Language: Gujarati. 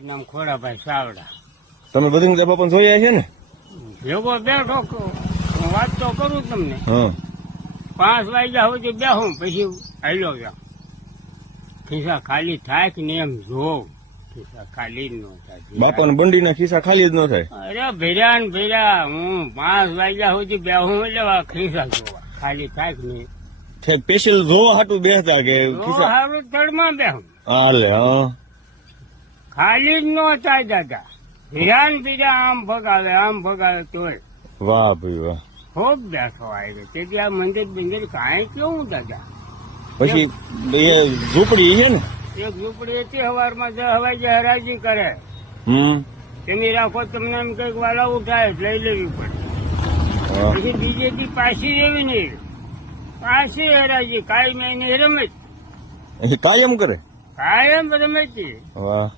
નામ ખોડાભાઈ સાવડા. તમે બધી ડબ્બા પણ જોયા છે ને? ભેગો બેઠો વાત તો કરું તમને. પાંચ વાગ્યા સુધી બેહો પછી આવ્યો ગયા. ખિસ્સા ખાલી થાય કે ને એમ જોઉં. ખિસ્સા ખાલી જ ન થાય. બાપાના બંડીના ખિસ્સા ખાલી જ ન થાય. અરે ભેર્યા ને ભેર્યા હું પાંચ વાગ્યા સુધી બેહું એટલે ખિસ્સા જોવા. ખાલી થાય કે નહીં. સ્પેશિયલ જોવા હાટું બેસતા કે સારું તળમાં બેહું. હાલે હા. ખાલી જ ન થાય દાદા. ભેર્યા ને આમ ભગાવે આમ ભગાવે તોય. વાહ ભાઈ વાહ. ખૂબ બેઠો આવી તેથી આ મંદિર બંદિર કાંઈ કેવું દાદા? પછી એ ઝૂંપડી છે ને? એક ઝૂંપડી હતી હવારમાં હવાઈ જે હરાજી કરે. હમ. તમે રાખો તમને એમ કંઈક વાલા ઉઠાય લઈ લેવી પડે. પછી બીજે થી પાછી એવી નહીં પાછી હરાજી કાયમ એની રમત કાયમ કરે? કાયમ રમત વાહ.